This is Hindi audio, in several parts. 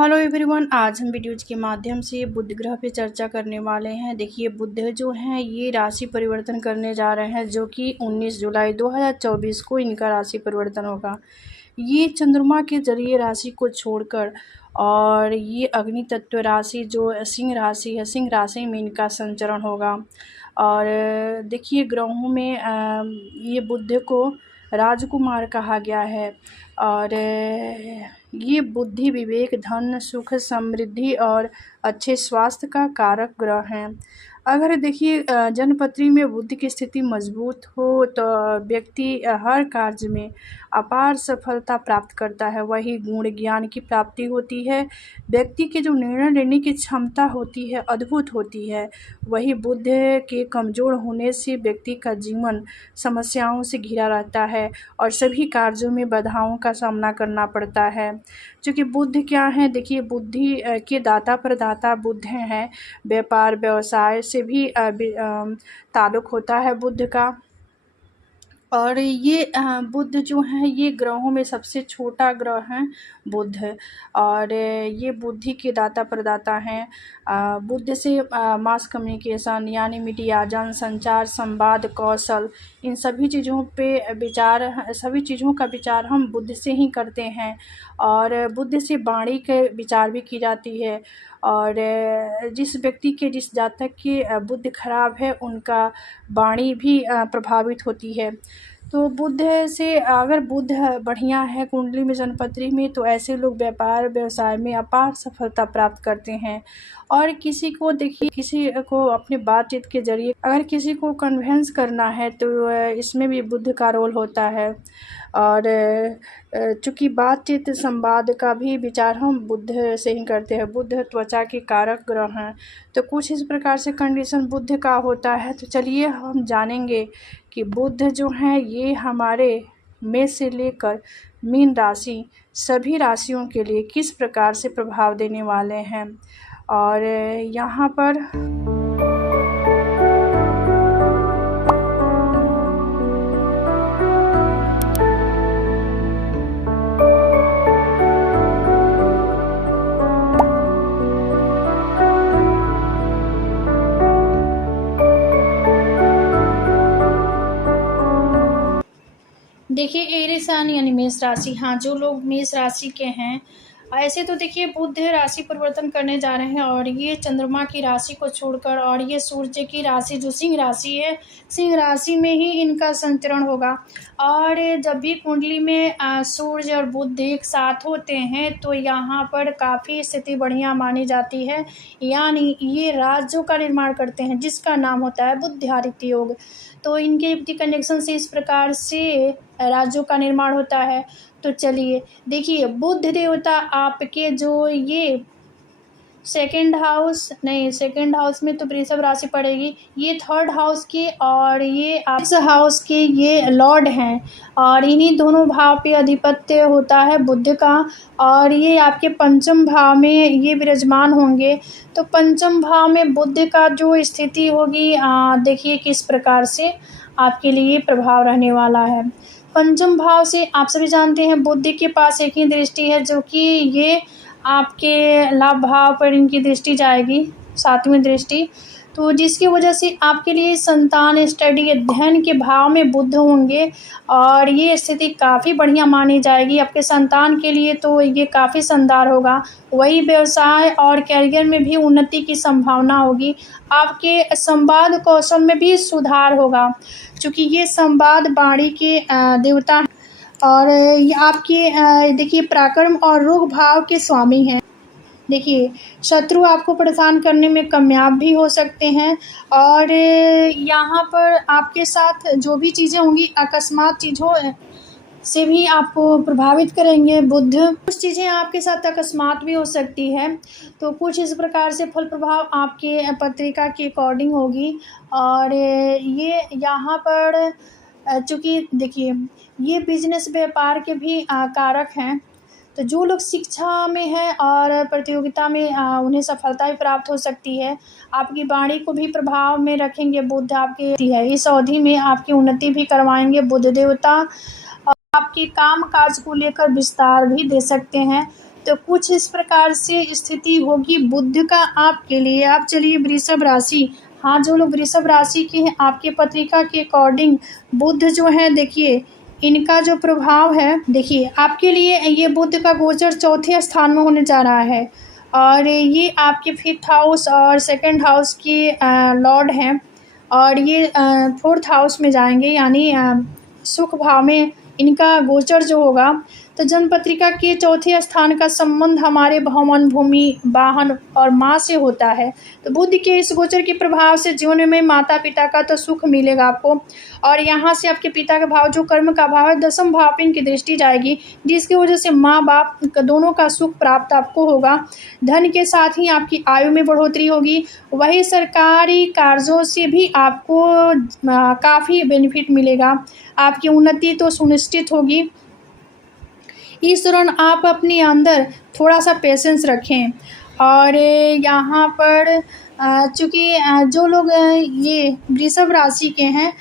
हेलो एवरीवन, आज हम वीडियोज के माध्यम से बुध ग्रह पे चर्चा करने वाले हैं। देखिए, बुध जो हैं ये राशि परिवर्तन करने जा रहे हैं, जो कि 19 जुलाई 2024 को इनका राशि परिवर्तन होगा। ये चंद्रमा के जरिए राशि को छोड़कर और ये अग्नि तत्व राशि जो सिंह राशि है, सिंह राशि में इनका संचरण होगा। और देखिए, ग्रहों में ये बुध को राजकुमार कहा गया है। और ये बुद्धि, विवेक, धन, सुख, समृद्धि और अच्छे स्वास्थ्य का कारक ग्रह हैं। अगर देखिए जन्मपत्री में बुध की स्थिति मजबूत हो तो व्यक्ति हर कार्य में अपार सफलता प्राप्त करता है। वही गुण ज्ञान की प्राप्ति होती है। व्यक्ति के जो निर्णय लेने की क्षमता होती है अद्भुत होती है। वही बुध के कमज़ोर होने से व्यक्ति का जीवन समस्याओं से घिरा रहता है और सभी कार्यों में बाधाओं का सामना करना पड़ता है। क्योंकि बुध क्या है, देखिए बुद्धि के दाता प्रदाता बुध हैं। व्यापार व्यवसाय से भी ताल्लुक़ होता है बुध का। और ये बुध जो है ये ग्रहों में सबसे छोटा ग्रह है बुध। और ये बुद्धि के दाता प्रदाता हैं। बुध से मास कम्युनिकेशन यानी मीडिया, जनसंचार, संवाद कौशल, इन सभी चीज़ों पे विचार, सभी चीज़ों का विचार हम बुध से ही करते हैं। और बुध से वाणी के विचार भी की जाती है। और जिस व्यक्ति के, जिस जातक के बुध खराब है उनका वाणी भी प्रभावित होती है। तो बुध से अगर बुध बढ़िया है कुंडली में, जन्मपत्री में, तो ऐसे लोग व्यापार व्यवसाय में अपार सफलता प्राप्त करते हैं। और किसी को देखिए, किसी को अपने बातचीत के जरिए अगर किसी को कन्विंस करना है तो इसमें भी बुध का रोल होता है। और चूँकि बातचीत संवाद का भी विचार हम बुध से ही करते हैं। बुध त्वचा के कारक ग्रह हैं। तो कुछ इस प्रकार से कंडीशन बुध का होता है। तो चलिए हम जानेंगे कि बुध जो हैं ये हमारे मेष से लेकर मीन राशि सभी राशियों के लिए किस प्रकार से प्रभाव देने वाले हैं। और यहाँ पर देखिए, एरिस सन यानी मेष राशि, हाँ, जो लोग मेष राशि के हैं, ऐसे तो देखिए बुध राशि परिवर्तन करने जा रहे हैं और ये चंद्रमा की राशि को छोड़कर, और ये सूर्य की राशि जो सिंह राशि है, सिंह राशि में ही इनका संचरण होगा। और जब भी कुंडली में सूर्य और बुध एक साथ होते हैं तो यहाँ पर काफ़ी स्थिति बढ़िया मानी जाती है। यानी ये राज्यों का निर्माण करते हैं जिसका नाम होता है बुद्धिआदित्य योग। तो इनके कनेक्शन से इस प्रकार से राज्यों का निर्माण होता है। तो चलिए देखिए, बुध देवता आपके जो ये सेकंड हाउस में तो वृषभ राशि पड़ेगी, ये थर्ड हाउस के और ये सिक्स हाउस के ये लॉर्ड हैं। और इन्हीं दोनों भाव पे अधिपत्य होता है बुध का। और ये आपके पंचम भाव में ये विराजमान होंगे। तो पंचम भाव में बुध का जो स्थिति होगी, देखिए किस प्रकार से आपके लिए प्रभाव रहने वाला है। पंचम भाव से आप सभी जानते हैं बुध के पास एक ही दृष्टि है, जो कि ये आपके लाभ भाव पर इनकी दृष्टि जाएगी, 7वीं दृष्टि। तो जिसकी वजह से आपके लिए संतान, स्टडी, अध्ययन के भाव में बुध होंगे और ये स्थिति काफ़ी बढ़िया मानी जाएगी आपके संतान के लिए। तो ये काफ़ी शानदार होगा। वही व्यवसाय और करियर में भी उन्नति की संभावना होगी। आपके संवाद कौशल में भी सुधार होगा, क्योंकि ये संवाद वाणी के देवता हैं। और ये आपके देखिए पराक्रम और रोग भाव के स्वामी हैं। देखिए, शत्रु आपको परेशान करने में कामयाब भी हो सकते हैं। और यहाँ पर आपके साथ जो भी चीज़ें होंगी, अकस्मात चीज़ों से भी आपको प्रभावित करेंगे बुध। कुछ चीज़ें आपके साथ अकस्मात भी हो सकती है। तो कुछ इस प्रकार से फल प्रभाव आपके पत्रिका के अकॉर्डिंग होगी। और ये यहाँ पर चूँकि देखिए ये बिजनेस व्यापार के भी कारक हैं। तो जो लोग शिक्षा में हैं और प्रतियोगिता में उन्हें सफलता भी प्राप्त हो सकती है। आपकी वाणी को भी प्रभाव में रखेंगे बुध आपके है। इस अवधि में आपकी उन्नति भी करवाएंगे बुध देवता। और आपकी काम काज को लेकर विस्तार भी दे सकते हैं। तो कुछ इस प्रकार से स्थिति होगी बुध का आपके लिए। अब चलिए वृषभ राशि, हाँ जो लोग वृषभ राशि के हैं आपके पत्रिका के अकॉर्डिंग बुध जो है देखिए इनका जो प्रभाव है, देखिए आपके लिए ये बुध का गोचर चौथे स्थान में होने जा रहा है और ये आपके 5th हाउस और 2nd हाउस के लॉर्ड हैं और ये 4th हाउस में जाएंगे, यानी सुख भाव में इनका गोचर जो होगा। तो जन्म पत्रिका के चौथे स्थान का संबंध हमारे भवन, भूमि, वाहन और माँ से होता है। तो बुध के इस गोचर के प्रभाव से जीवन में माता पिता का तो सुख मिलेगा आपको और यहाँ से आपके पिता का भाव जो कर्म का भाव है 10वें भाव पे इनकी दृष्टि जाएगी, जिसकी वजह से माँ बाप दोनों का सुख प्राप्त आपको होगा। धन के साथ ही आपकी आयु में बढ़ोतरी होगी, वही सरकारी कार्यों से भी आपको काफ़ी बेनिफिट मिलेगा, आपकी उन्नति तो सुनिश्चित होगी। इस दौरान आप अपने अंदर थोड़ा सा पेशेंस रखें और यहाँ पर चूँकि जो लोग ये वृषभ राशि के हैं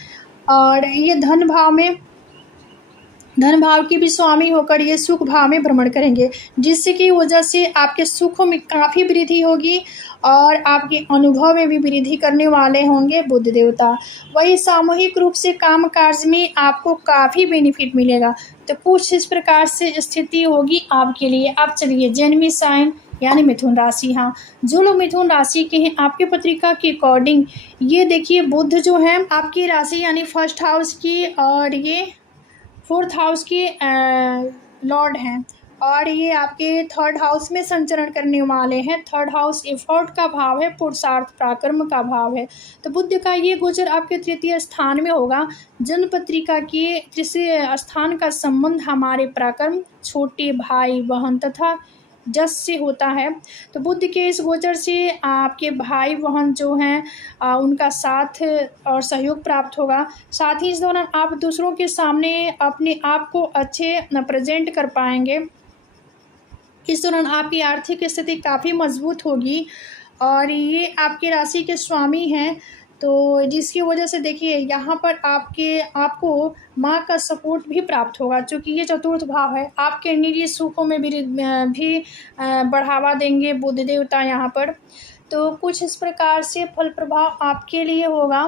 और ये धन भाव के भी स्वामी होकर ये सुख भाव में भ्रमण करेंगे, जिससे की वजह से आपके सुखों में काफ़ी वृद्धि होगी और आपके अनुभव में भी वृद्धि करने वाले होंगे बुध देवता। वही सामूहिक रूप से काम काज में आपको काफ़ी बेनिफिट मिलेगा। तो कुछ इस प्रकार से स्थिति होगी आपके लिए। अब चलिए जन्मी साइन यानी मिथुन राशि, हाँ जो लोग मिथुन राशि के हैं आपके पत्रिका के अकॉर्डिंग ये देखिए बुध जो है आपकी राशि यानी 1st हाउस की और ये 4th हाउस के लॉर्ड हैं और ये आपके 3rd हाउस में संचरण करने वाले हैं। 3rd हाउस एफर्ट का भाव है, पुरुषार्थ पराक्रम का भाव है। तो बुध का ये गोचर आपके 3य स्थान में होगा। जन्म पत्रिका के 3य स्थान का संबंध हमारे पराक्रम, छोटे भाई बहन तथा जस से होता है। तो बुध के इस गोचर से आपके भाई बहन जो हैं उनका साथ और सहयोग प्राप्त होगा। साथ ही इस दौरान आप दूसरों के सामने अपने आप को अच्छे प्रेजेंट कर पाएंगे। इस दौरान आपकी आर्थिक स्थिति काफ़ी मजबूत होगी और ये आपके राशि के स्वामी हैं, तो जिसकी वजह से देखिए यहाँ पर आपको माँ का सपोर्ट भी प्राप्त होगा, क्योंकि ये 4th भाव है। आपके निजी सुखों में भी बढ़ावा देंगे बुध देवता यहाँ पर। तो कुछ इस प्रकार से फल प्रभाव आपके लिए होगा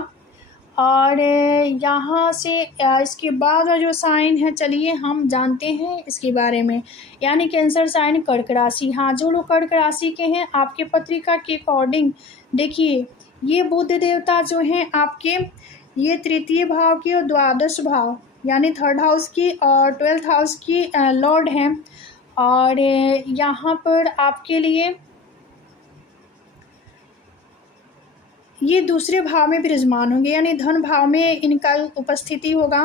और यहाँ से इसके बाद जो साइन है चलिए हम जानते हैं इसके बारे में, यानी कैंसर साइन कर्क राशि। हाँ जो लोग कर्क राशि के हैं आपके पत्रिका के अकॉर्डिंग देखिए ये बुध देवता जो हैं आपके ये 3य भाव की और 12th भाव यानी 3rd हाउस की और 12th हाउस की लॉर्ड हैं और यहाँ पर आपके लिए ये दूसरे भाव में विराजमान होंगे, यानी धन भाव में इनका उपस्थिति होगा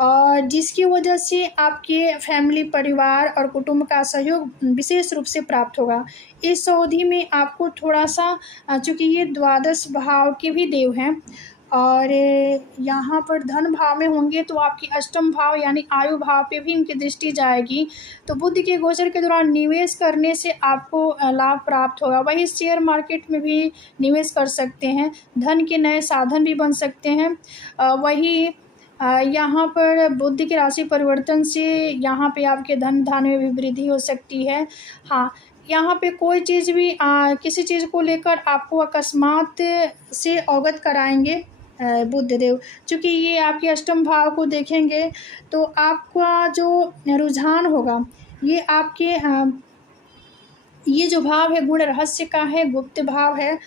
और जिसकी वजह से आपके फैमिली, परिवार और कुटुंब का सहयोग विशेष रूप से प्राप्त होगा। इस अवधि में आपको थोड़ा सा चूँकि ये 12 भाव के भी देव हैं और यहाँ पर धन भाव में होंगे तो आपकी 8म भाव यानी आयु भाव पे भी इनकी दृष्टि जाएगी। तो बुध के गोचर के दौरान निवेश करने से आपको लाभ प्राप्त होगा। वही शेयर मार्केट में भी निवेश कर सकते हैं, धन के नए साधन भी बन सकते हैं। वही यहाँ पर बुध की राशि परिवर्तन से यहाँ पे आपके धन धान्य में भी वृद्धि हो सकती है। हाँ यहाँ पे कोई चीज़ भी किसी चीज़ को लेकर आपको अकस्मात से अवगत कराएंगे बुध देव, चूँकि ये आपके 8म भाव को देखेंगे तो आपका जो रुझान होगा ये आपके ये जो भाव है गुण रहस्य का है, गुप्त भाव है,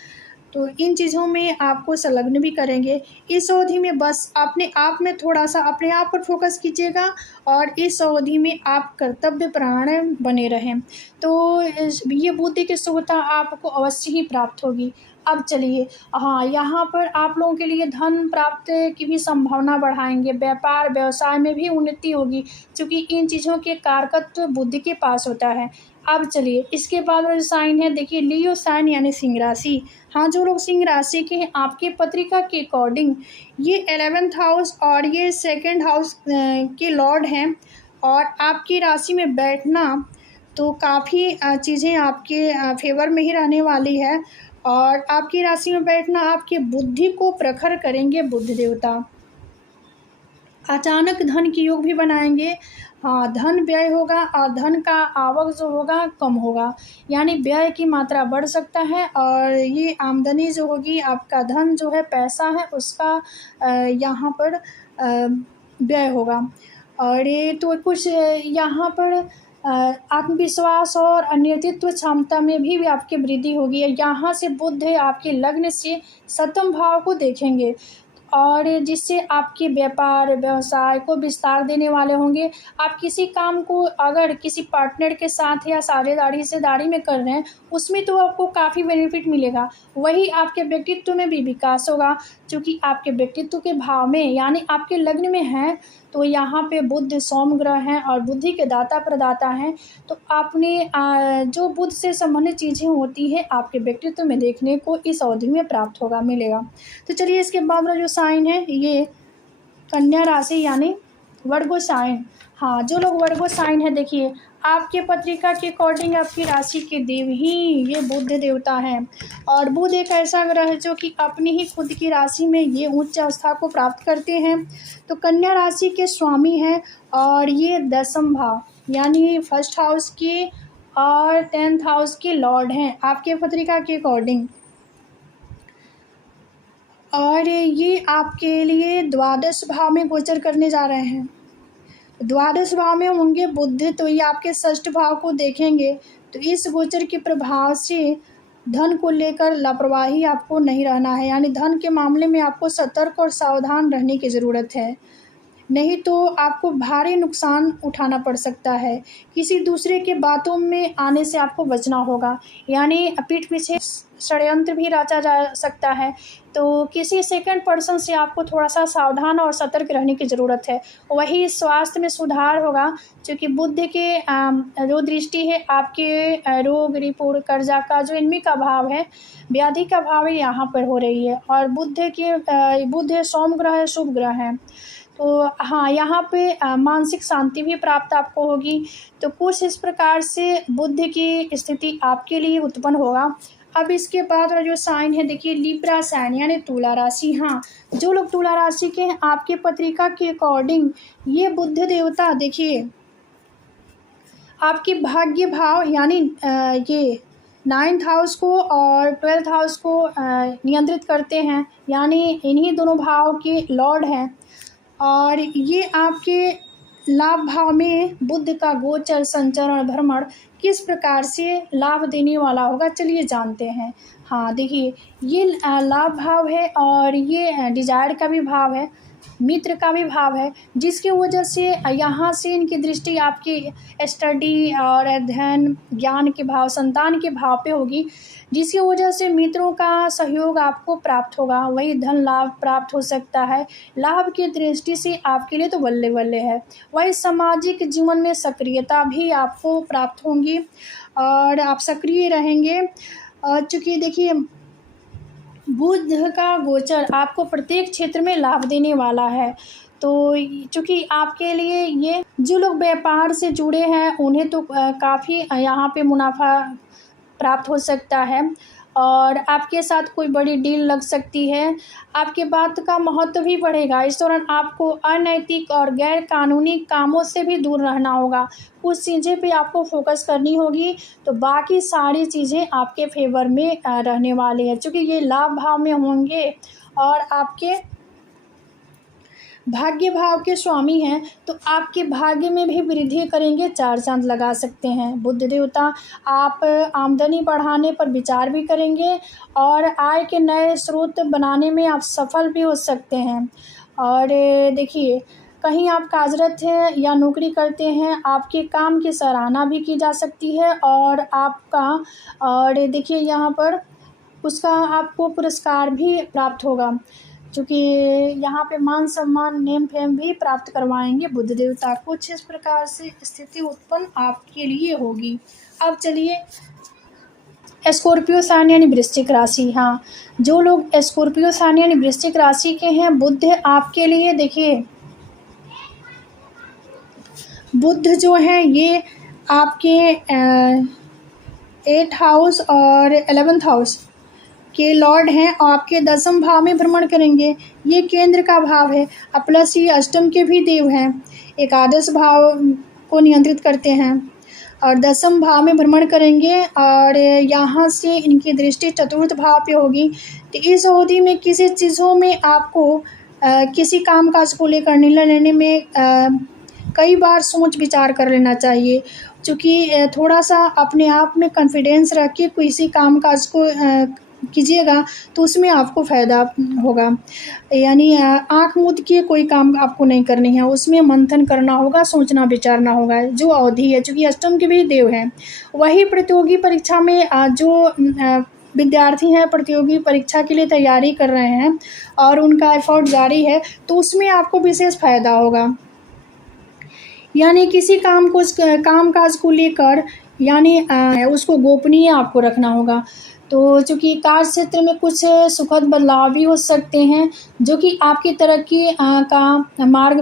तो इन चीज़ों में आपको संलग्न भी करेंगे। इस अवधि में बस अपने आप में थोड़ा सा अपने आप पर फोकस कीजिएगा और इस अवधि में आप कर्तव्य परायण बने रहें, तो ये बुद्धि की शुभता आपको अवश्य ही प्राप्त होगी। अब चलिए हाँ यहाँ पर आप लोगों के लिए धन प्राप्त की भी संभावना बढ़ाएंगे, व्यापार व्यवसाय में भी उन्नति होगी, क्योंकि इन चीज़ों के कारकत्व बुद्धि के पास होता है। अब चलिए इसके बाद वाला साइन है देखिए लियो साइन यानी सिंह राशि। हाँ जो लोग सिंह राशि के हैं आपके पत्रिका के अकॉर्डिंग ये 11th हाउस और ये 2nd हाउस के लॉर्ड हैं और आपकी राशि में बैठना तो काफ़ी चीज़ें आपके फेवर में ही रहने वाली है और आपकी राशि में बैठना आपकी बुद्धि को प्रखर करेंगे बुध देवता। अचानक धन की योग भी बनाएंगे। हाँ, धन व्यय होगा और धन का आवक जो होगा कम होगा, यानी व्यय की मात्रा बढ़ सकता है और ये आमदनी जो होगी, आपका धन जो है, पैसा है, उसका यहाँ पर व्यय होगा। और ये तो कुछ यहाँ पर आत्मविश्वास और नेतृत्व क्षमता में भी आपकी वृद्धि होगी। यहाँ से बुध आपके लग्न से सप्तम भाव को देखेंगे और जिससे आपके व्यापार व्यवसाय को विस्तार देने वाले होंगे। आप किसी काम को अगर किसी पार्टनर के साथ या साझेदारी में कर रहे हैं, उसमें तो आपको काफ़ी बेनिफिट मिलेगा। वही आपके व्यक्तित्व में भी विकास होगा, क्योंकि आपके व्यक्तित्व के भाव में यानी आपके लग्न में है, तो यहाँ पे बुध सोम ग्रह हैं और बुद्धि के दाता प्रदाता हैं। तो आपने जो बुध से संबंधित चीज़ें होती हैं आपके व्यक्तित्व में देखने को इस अवधि में प्राप्त होगा, मिलेगा। तो चलिए इसके बाद में जो साइन है ये कन्या राशि यानी वर्गो साइन। हाँ, जो लोग वर्गो साइन है, देखिए आपके पत्रिका के अकॉर्डिंग आपकी राशि के देव ही ये बुध देवता है और बुध एक ऐसा ग्रह है जो कि अपनी ही खुद की राशि में ये उच्च अवस्था को प्राप्त करते हैं। तो कन्या राशि के स्वामी हैं और ये 10th भाव यानी फर्स्ट हाउस के और 10th हाउस के लॉर्ड हैं आपके पत्रिका के अकॉर्डिंग। और ये आपके लिए द्वादश भाव में गोचर करने जा रहे हैं। द्वादश भाव में होंगे बुध, तो ये आपके षष्ठ भाव को देखेंगे। तो इस गोचर के प्रभाव से धन को लेकर लापरवाही आपको नहीं रहना है, यानी धन के मामले में आपको सतर्क और सावधान रहने की ज़रूरत है, नहीं तो आपको भारी नुकसान उठाना पड़ सकता है। किसी दूसरे के बातों में आने से आपको बचना होगा, यानी पीठ पीछे षड्यंत्र भी रचा जा सकता है। तो किसी सेकंड पर्सन से आपको थोड़ा सा सावधान और सतर्क रहने की ज़रूरत है। वही स्वास्थ्य में सुधार होगा, क्योंकि बुध के जो दृष्टि है आपके रोग रिपोर्ट कर्जा का जो इनमी का भाव है, व्याधि का भाव है, यहाँ पर हो रही है। और बुध सोम ग्रह है, शुभ ग्रह है। तो हाँ, यहाँ पे मानसिक शांति भी प्राप्त आपको होगी। तो कुछ इस प्रकार से बुध की स्थिति आपके लिए उत्पन्न होगा। अब इसके बाद वाला जो साइन है, देखिए लिब्रा साइन यानी तुला राशि। हाँ, जो लोग तुला राशि के हैं आपके पत्रिका के अकॉर्डिंग ये बुध देवता देखिए आपके भाग्य भाव यानी ये 9th हाउस को और 12th हाउस को नियंत्रित करते हैं, यानी इन्हीं दोनों भाव के लॉर्ड हैं। और ये आपके लाभ भाव में बुध का गोचर संचरण भ्रमण किस प्रकार से लाभ देने वाला होगा, चलिए जानते हैं। हाँ, देखिए ये लाभ भाव है और ये डिजायर का भी भाव है, मित्र का भी भाव है, जिसकी वजह से यहाँ से इनकी दृष्टि आपकी स्टडी और अध्ययन ज्ञान के भाव संतान के भाव पे होगी, जिसकी वजह से मित्रों का सहयोग आपको प्राप्त होगा। वही धन लाभ प्राप्त हो सकता है। लाभ की दृष्टि से आपके लिए तो बल्ले बल्ले है। वही सामाजिक जीवन में सक्रियता भी आपको प्राप्त होंगी और आप सक्रिय रहेंगे। चूँकि देखिए बुध का गोचर आपको प्रत्येक क्षेत्र में लाभ देने वाला है। तो चूँकि आपके लिए ये जो लोग व्यापार से जुड़े हैं उन्हें तो काफ़ी यहाँ पे मुनाफा प्राप्त हो सकता है और आपके साथ कोई बड़ी डील लग सकती है। आपके बात का महत्व भी बढ़ेगा। इस दौरान आपको अनैतिक और गैर कानूनी कामों से भी दूर रहना होगा। कुछ चीज़ें पे आपको फोकस करनी होगी, तो बाकी सारी चीज़ें आपके फेवर में रहने वाली है, क्योंकि ये लाभ भाव में होंगे और आपके भाग्य भाव के स्वामी हैं, तो आपके भाग्य में भी वृद्धि करेंगे, 4 चांद लगा सकते हैं। बुध देवता आप आमदनी बढ़ाने पर विचार भी करेंगे और आय के नए स्रोत बनाने में आप सफल भी हो सकते हैं। और देखिए कहीं आप कार्यरत हैं या नौकरी करते हैं, आपके काम की सराहना भी की जा सकती है और देखिए यहाँ पर उसका आपको पुरस्कार भी प्राप्त होगा, क्योंकि यहाँ पे मान सम्मान नेम फेम भी प्राप्त करवाएंगे बुध देवता। कुछ इस प्रकार से स्थिति उत्पन्न आपके लिए होगी। अब चलिए स्कॉर्पियो साइन यानी वृश्चिक राशि। हाँ, जो लोग स्कॉर्पियो साइन यानी वृश्चिक राशि के हैं, बुध आपके लिए देखिए बुध जो है ये आपके 8th हाउस और 11th हाउस के लॉर्ड हैं और आपके 10वें भाव में भ्रमण करेंगे। ये केंद्र का भाव है और प्लस ये अष्टम के भी देव हैं, एकादश भाव को नियंत्रित करते हैं और 10वें भाव में भ्रमण करेंगे और यहाँ से इनकी दृष्टि चतुर्थ भाव पे होगी। तो इस अवधि में किसी चीज़ों में आपको किसी काम काज को लेकर निर्णय लेने में कई बार सोच विचार कर लेना चाहिए, क्योंकि थोड़ा सा अपने आप में कॉन्फिडेंस रख के किसी काम काज को कीजिएगा तो उसमें आपको फ़ायदा होगा। यानी आँख मूंद के कोई काम आपको नहीं करनी है, उसमें मंथन करना होगा, सोचना विचारना होगा। जो अवधि है, चूँकि अष्टम के भी देव हैं, वही प्रतियोगी परीक्षा में जो विद्यार्थी हैं प्रतियोगी परीक्षा के लिए तैयारी कर रहे हैं और उनका एफर्ट जारी है, तो उसमें आपको विशेष फ़ायदा होगा। यानी किसी काम काज को लेकर यानी उसको गोपनीय आपको रखना होगा। तो चूँकि कार्य क्षेत्र में कुछ सुखद बदलाव भी हो सकते हैं, जो कि आपकी तरक्की का मार्ग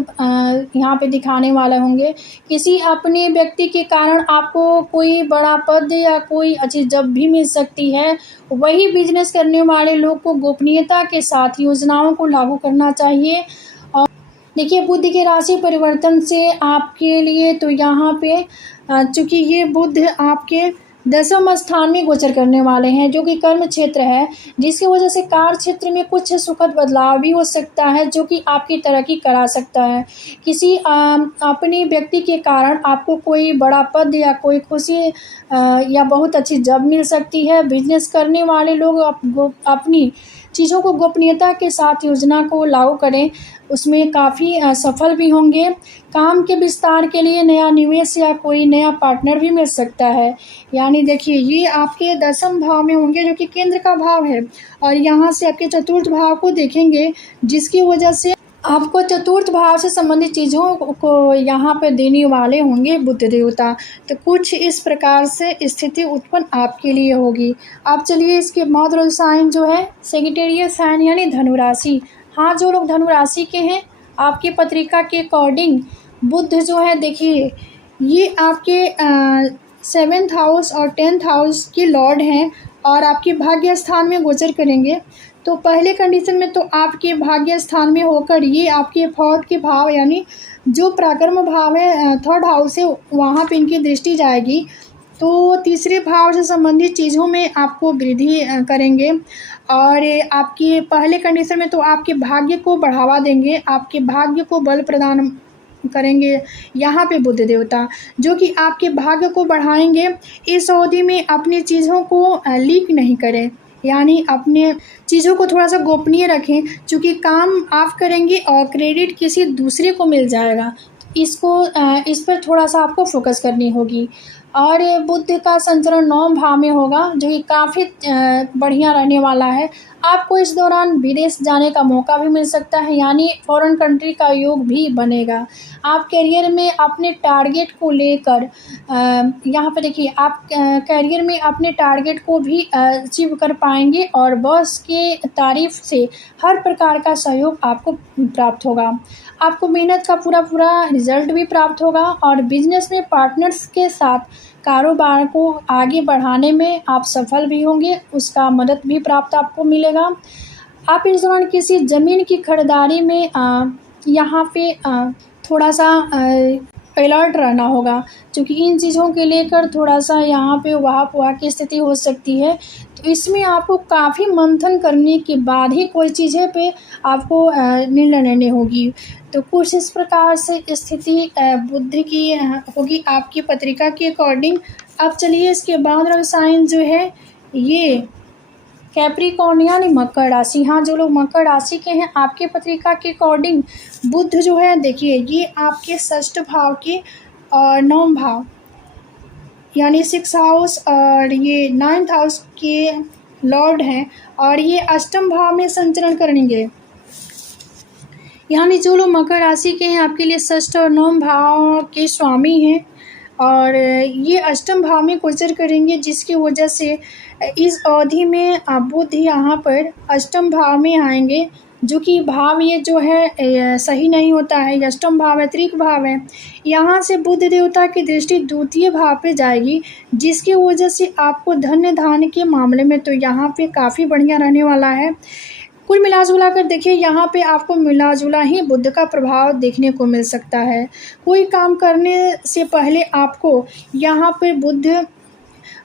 यहाँ पे दिखाने वाले होंगे। किसी अपने व्यक्ति के कारण आपको कोई बड़ा पद या कोई अच्छी जॉब भी मिल सकती है। वही बिजनेस करने वाले लोग को गोपनीयता के साथ योजनाओं को लागू करना चाहिए। और देखिए, बुध के राशि परिवर्तन से आपके लिए तो यहाँ पे चूँकि ये बुध आपके 10वें स्थान में गोचर करने वाले हैं, जो कि कर्म क्षेत्र है, जिसकी वजह से कार्य क्षेत्र में कुछ सुखद बदलाव भी हो सकता है, जो कि आपकी तरक्की करा सकता है। किसी अपने व्यक्ति के कारण आपको कोई बड़ा पद या कोई खुशी या बहुत अच्छी जॉब मिल सकती है। बिजनेस करने वाले लोग अपनी चीज़ों को गोपनीयता के साथ योजना को लागू करें, उसमें काफ़ी सफल भी होंगे। काम के विस्तार के लिए नया निवेश या कोई नया पार्टनर भी मिल सकता है। यानी देखिए, ये आपके 10वें भाव में होंगे, जो कि केंद्र का भाव है, और यहाँ से आपके चतुर्थ भाव को देखेंगे, जिसकी वजह से आपको चतुर्थ भाव से संबंधित चीज़ों को यहाँ पर देने वाले होंगे बुध देवता। तो कुछ इस प्रकार से स्थिति उत्पन्न आपके लिए होगी। अब चलिए, इसके बाद साइन जो है सेजिटेरियस साइन यानी धनु राशि। हाँ, जो लोग धनु राशि के हैं, आपकी पत्रिका के अकॉर्डिंग बुध जो है, देखिए ये आपके 7th हाउस और 10th हाउस के लॉर्ड हैं और आपके भाग्य स्थान में गोचर करेंगे। तो पहले कंडीशन में तो आपके भाग्य स्थान में होकर ये आपके 4th के भाव यानी जो पराक्रम भाव है 3rd हाउस है, वहाँ पे इनकी दृष्टि जाएगी। तो तीसरे भाव से संबंधित चीज़ों में आपको वृद्धि करेंगे और आपके पहले कंडीशन में तो आपके भाग्य को बढ़ावा देंगे, आपके भाग्य को बल प्रदान करेंगे यहाँ पे बुध देवता, जो कि आपके भाग्य को बढ़ाएंगे। इस अवधि में अपनी चीज़ों को लीक नहीं करें, यानी अपने चीज़ों को थोड़ा सा गोपनीय रखें, क्योंकि काम आप करेंगे और क्रेडिट किसी दूसरे को मिल जाएगा। इस पर थोड़ा सा आपको फोकस करनी होगी। और बुध का संचरण 9 भाव में होगा, जो कि काफ़ी बढ़िया रहने वाला है। आपको इस दौरान विदेश जाने का मौका भी मिल सकता है, यानी फॉरेन कंट्री का योग भी बनेगा। आप करियर में अपने टारगेट को लेकर यहाँ पे देखिए, आप करियर में अपने टारगेट को भी अचीव कर पाएंगे और बॉस के तारीफ से हर प्रकार का सहयोग आपको प्राप्त होगा। आपको मेहनत का पूरा रिजल्ट भी प्राप्त होगा और बिजनेस में पार्टनर्स के साथ कारोबार को आगे बढ़ाने में आप सफल भी होंगे, उसका मदद भी प्राप्त आपको मिलेगा। आप इस दौरान किसी ज़मीन की खरीदारी में यहाँ पे थोड़ा सा अलर्ट रहना होगा, क्योंकि इन चीज़ों के लेकर थोड़ा सा यहाँ पे वहाँ की स्थिति हो सकती है। तो इसमें आपको काफ़ी मंथन करने के बाद ही कोई चीज़ें पे आपको निर्णय लेने होगी। तो कुछ इस प्रकार से स्थिति बुध की होगी आपकी पत्रिका के अकॉर्डिंग। अब चलिए, इसके बाद साइन जो है ये कैप्रिकॉर्न यानी मकर राशि। हाँ, जो लोग मकर राशि के हैं, आपके पत्रिका के अकॉर्डिंग बुध जो है, देखिए ये आपके 6th भाव के और 9 भाव यानी 6th हाउस और ये 9th हाउस के लॉर्ड हैं और ये 8वें भाव में संचरण करेंगे। यानी जो लोग मकर राशि के हैं, आपके लिए 6th और 9 भाव के स्वामी हैं और ये 8वें भाव में गोचर करेंगे, जिसकी वजह से इस अवधि में बुध यहाँ पर 8वें भाव में आएंगे जो कि भाव ये जो है सही नहीं होता है, ये अष्टम भाव है, त्रिक भाव है। यहाँ से बुध देवता की दृष्टि द्वितीय भाव पे जाएगी, जिसकी वजह से आपको धन्य धान्य के मामले में तो यहाँ पे काफ़ी बढ़िया रहने वाला है। कुल मिला जुला कर देखिए, यहाँ पे आपको मिला जुला ही बुध का प्रभाव देखने को मिल सकता है। कोई काम करने से पहले आपको यहाँ पे बुध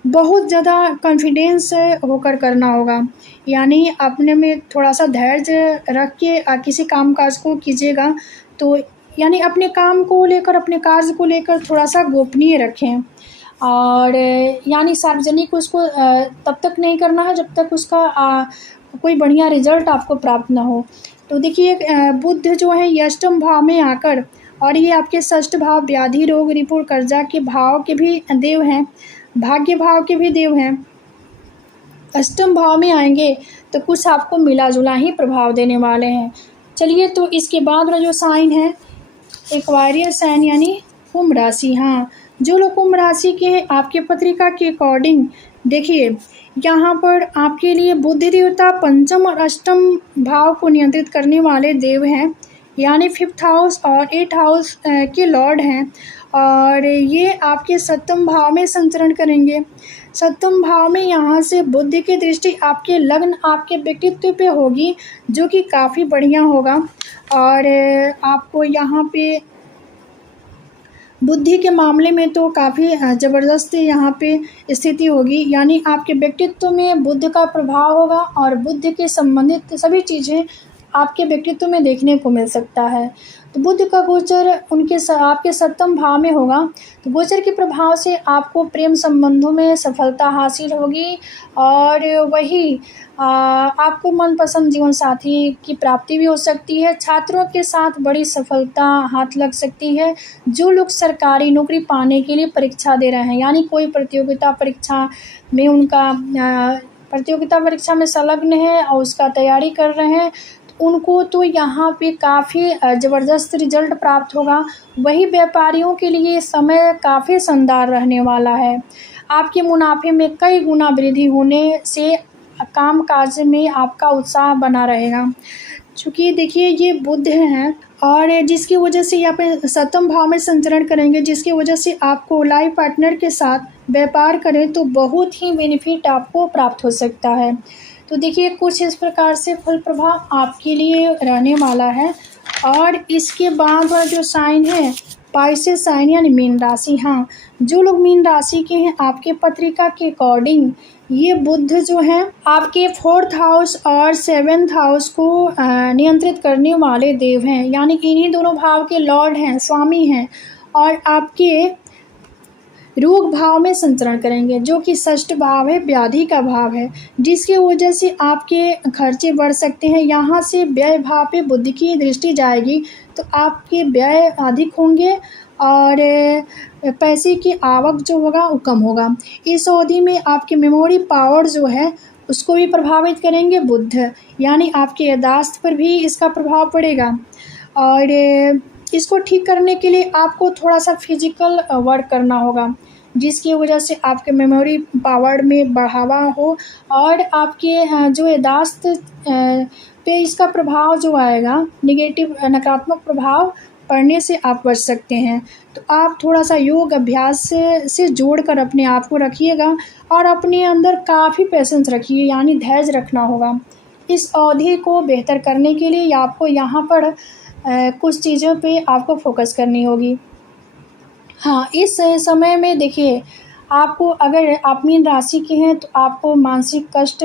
बहुत ज़्यादा कॉन्फिडेंस होकर करना होगा, यानी अपने में थोड़ा सा धैर्य रख के किसी काम काज को कीजिएगा। तो यानी अपने काम को लेकर, अपने कार्य को लेकर थोड़ा सा गोपनीय रखें, और यानी सार्वजनिक उसको तब तक नहीं करना है जब तक उसका कोई बढ़िया रिजल्ट आपको प्राप्त ना हो। तो देखिए, बुध जो है ये अष्टम भाव में आकर, और ये आपके षष्ठ भाव व्याधि रोग रिपु कर्जा के भाव के भी देव हैं, भाग्य भाव के भी देव हैं। अष्टम भाव में आएंगे तो कुछ आपको मिला जुला ही प्रभाव देने वाले हैं। चलिए, तो इसके बाद वाला जो साइन है एक्वायरियस साइन यानी कुंभ राशि। हाँ, जो लोग कुंभ राशि के हैं, आपके पत्रिका के अकॉर्डिंग देखिए, यहाँ पर आपके लिए बुध देवता पंचम और अष्टम भाव को नियंत्रित करने वाले देव हैं, यानी 5th हाउस और 8th हाउस के लॉर्ड हैं, और ये आपके सप्तम भाव में संचरण करेंगे। सप्तम भाव में यहाँ से बुध की दृष्टि आपके लग्न, आपके व्यक्तित्व पे होगी, जो कि काफ़ी बढ़िया होगा। और आपको यहाँ पे बुद्धि के मामले में तो काफ़ी ज़बरदस्त यहाँ पे स्थिति होगी, यानी आपके व्यक्तित्व में बुध का प्रभाव होगा, और बुध के संबंधित सभी चीज़ें आपके व्यक्तित्व में देखने को मिल सकता है। तो बुध का गोचर आपके सप्तम भाव में होगा, तो गोचर के प्रभाव से आपको प्रेम संबंधों में सफलता हासिल होगी, और वही आपको मनपसंद जीवन साथी की प्राप्ति भी हो सकती है। छात्रों के साथ बड़ी सफलता हाथ लग सकती है। जो लोग सरकारी नौकरी पाने के लिए परीक्षा दे रहे हैं, यानी कोई प्रतियोगिता परीक्षा में संलग्न है और उसका तैयारी कर रहे हैं, उनको तो यहाँ पे काफ़ी ज़बरदस्त रिजल्ट प्राप्त होगा। वही व्यापारियों के लिए समय काफ़ी शानदार रहने वाला है। आपके मुनाफे में कई गुना वृद्धि होने से काम काज में आपका उत्साह बना रहेगा। चूँकि देखिए, ये बुध हैं, और जिसकी वजह से यहाँ पे सप्तम भाव में संचरण करेंगे, जिसकी वजह से आपको लाइफ पार्टनर के साथ व्यापार करें तो बहुत ही बेनिफिट आपको प्राप्त हो सकता है। तो देखिए, कुछ इस प्रकार से फल प्रभाव आपके लिए रहने वाला है। और इसके बाद वाला जो साइन है पाइसेस साइन यानी मीन राशि। हाँ, जो लोग मीन राशि के हैं, आपके पत्रिका के अकॉर्डिंग ये बुध जो है आपके 4th हाउस और 7th हाउस को नियंत्रित करने वाले देव हैं, यानी कि इन्हीं दोनों भाव के लॉर्ड हैं, स्वामी हैं, और आपके रोग भाव में संचरण करेंगे, जो कि षष्ठ भाव है, व्याधि का भाव है, जिसकी वजह से आपके खर्चे बढ़ सकते हैं। यहाँ से व्यय भाव पे बुद्धि की दृष्टि जाएगी, तो आपके व्यय अधिक होंगे, और पैसे की आवक जो होगा वो कम होगा। इस अवधि में आपकी मेमोरी पावर जो है उसको भी प्रभावित करेंगे बुध, यानी आपके याददाश्त पर भी इसका प्रभाव पड़ेगा। और इसको ठीक करने के लिए आपको थोड़ा सा फिजिकल वर्क करना होगा, जिसकी वजह से आपके मेमोरी पावर में बढ़ावा हो, और आपके जो याददाश्त पे इसका प्रभाव जो आएगा, नेगेटिव नकारात्मक प्रभाव पड़ने से आप बच सकते हैं। तो आप थोड़ा सा योग अभ्यास से जोड़कर अपने आप को रखिएगा, और अपने अंदर काफ़ी पेशेंस रखिए, यानी धैर्य रखना होगा। इस अवधि को बेहतर करने के लिए आपको यहाँ पर कुछ चीज़ों पे आपको फोकस करनी होगी। हाँ, इस समय में देखिए, आपको अगर आप मीन राशि के हैं तो आपको मानसिक कष्ट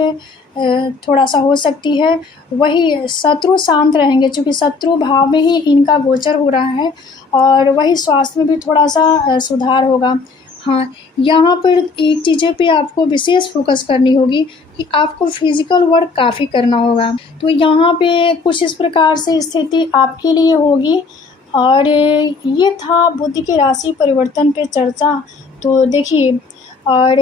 थोड़ा सा हो सकती है। वही शत्रु शांत रहेंगे, क्योंकि शत्रु भाव में ही इनका गोचर हो रहा है, और वही स्वास्थ्य में भी थोड़ा सा सुधार होगा। हाँ, यहाँ पर एक चीज़ें पे आपको विशेष फोकस करनी होगी कि आपको फिजिकल वर्क काफ़ी करना होगा। तो यहाँ पे कुछ इस प्रकार से स्थिति आपके लिए होगी। और ये था बुध की राशि परिवर्तन पे चर्चा। तो देखिए, और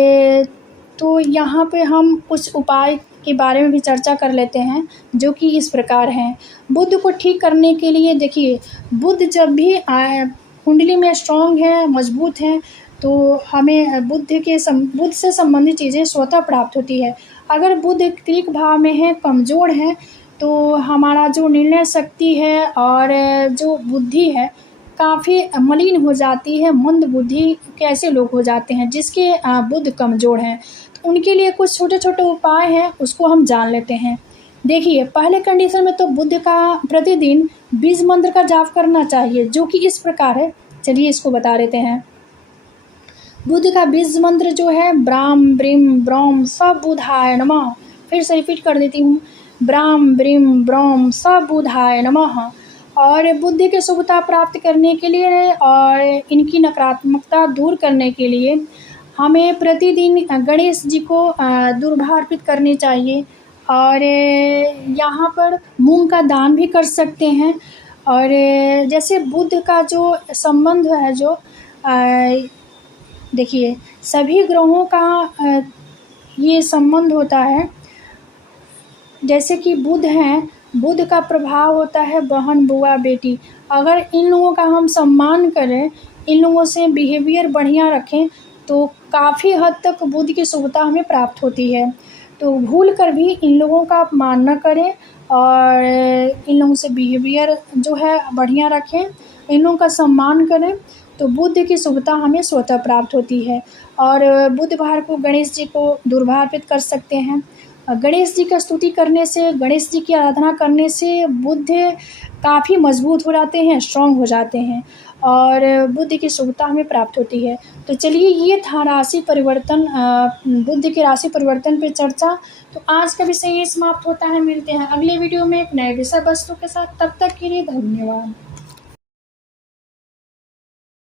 तो यहाँ पे हम कुछ उपाय के बारे में भी चर्चा कर लेते हैं, जो कि इस प्रकार हैं। बुध को ठीक करने के लिए देखिए, बुध जब भी कुंडली में स्ट्रॉन्ग है, मजबूत है, तो हमें बुध से संबंधित चीज़ें स्वतः प्राप्त होती है। अगर बुध त्रिक भाव में है, कमज़ोर है, तो हमारा जो निर्णय शक्ति है और जो बुद्धि है काफ़ी मलिन हो जाती है। मंद बुद्धि कैसे लोग हो जाते हैं जिसके बुद्ध कमज़ोर हैं, तो उनके लिए कुछ छोटे-छोटे उपाय हैं, उसको हम जान लेते हैं। देखिए, पहले कंडीशन में तो बुद्ध का प्रतिदिन बीज मंत्र का जाप करना चाहिए, जो कि इस प्रकार है। चलिए इसको बता देते हैं। बुद्ध का बीज मंत्र जो है ब्राह्म ब्रीम ब्रह्म सबुधाय नमः। फिर से रिपीट कर देती हूँ, ब्राह्म ब्रीम ब्रह्म सबुधाय नमः। और बुद्धि की शुभता प्राप्त करने के लिए और इनकी नकारात्मकता दूर करने के लिए हमें प्रतिदिन गणेश जी को दुर्भा अर्पित करनी चाहिए। और यहाँ पर मूंग का दान भी कर सकते हैं। और जैसे बुद्ध का जो संबंध है, जो देखिए सभी ग्रहों का ये संबंध होता है। जैसे कि बुध हैं, बुध का प्रभाव होता है बहन बुआ बेटी। अगर इन लोगों का हम सम्मान करें, इन लोगों से बिहेवियर बढ़िया रखें, तो काफ़ी हद तक बुद्ध की शुभता हमें प्राप्त होती है। तो भूल कर भी इन लोगों का अपमान न करें और इन लोगों से बिहेवियर जो है बढ़िया रखें, इन लोगों का सम्मान करें, तो बुद्ध की शुभता हमें स्वतः प्राप्त होती है। और बुधवार को गणेश जी को दुर्भा अर्पित कर सकते हैं। गणेश जी का स्तुति करने से, गणेश जी की आराधना करने से बुद्ध काफ़ी मजबूत हो जाते हैं, स्ट्रॉन्ग हो जाते हैं और बुद्ध की शुभता हमें प्राप्त होती है। तो चलिए, ये था राशि परिवर्तन, बुद्ध के राशि परिवर्तन पे चर्चा। तो आज का विषय ये समाप्त होता है। मिलते हैं अगले वीडियो में एक नए विषय वस्तु के साथ। तब तक के लिए धन्यवाद।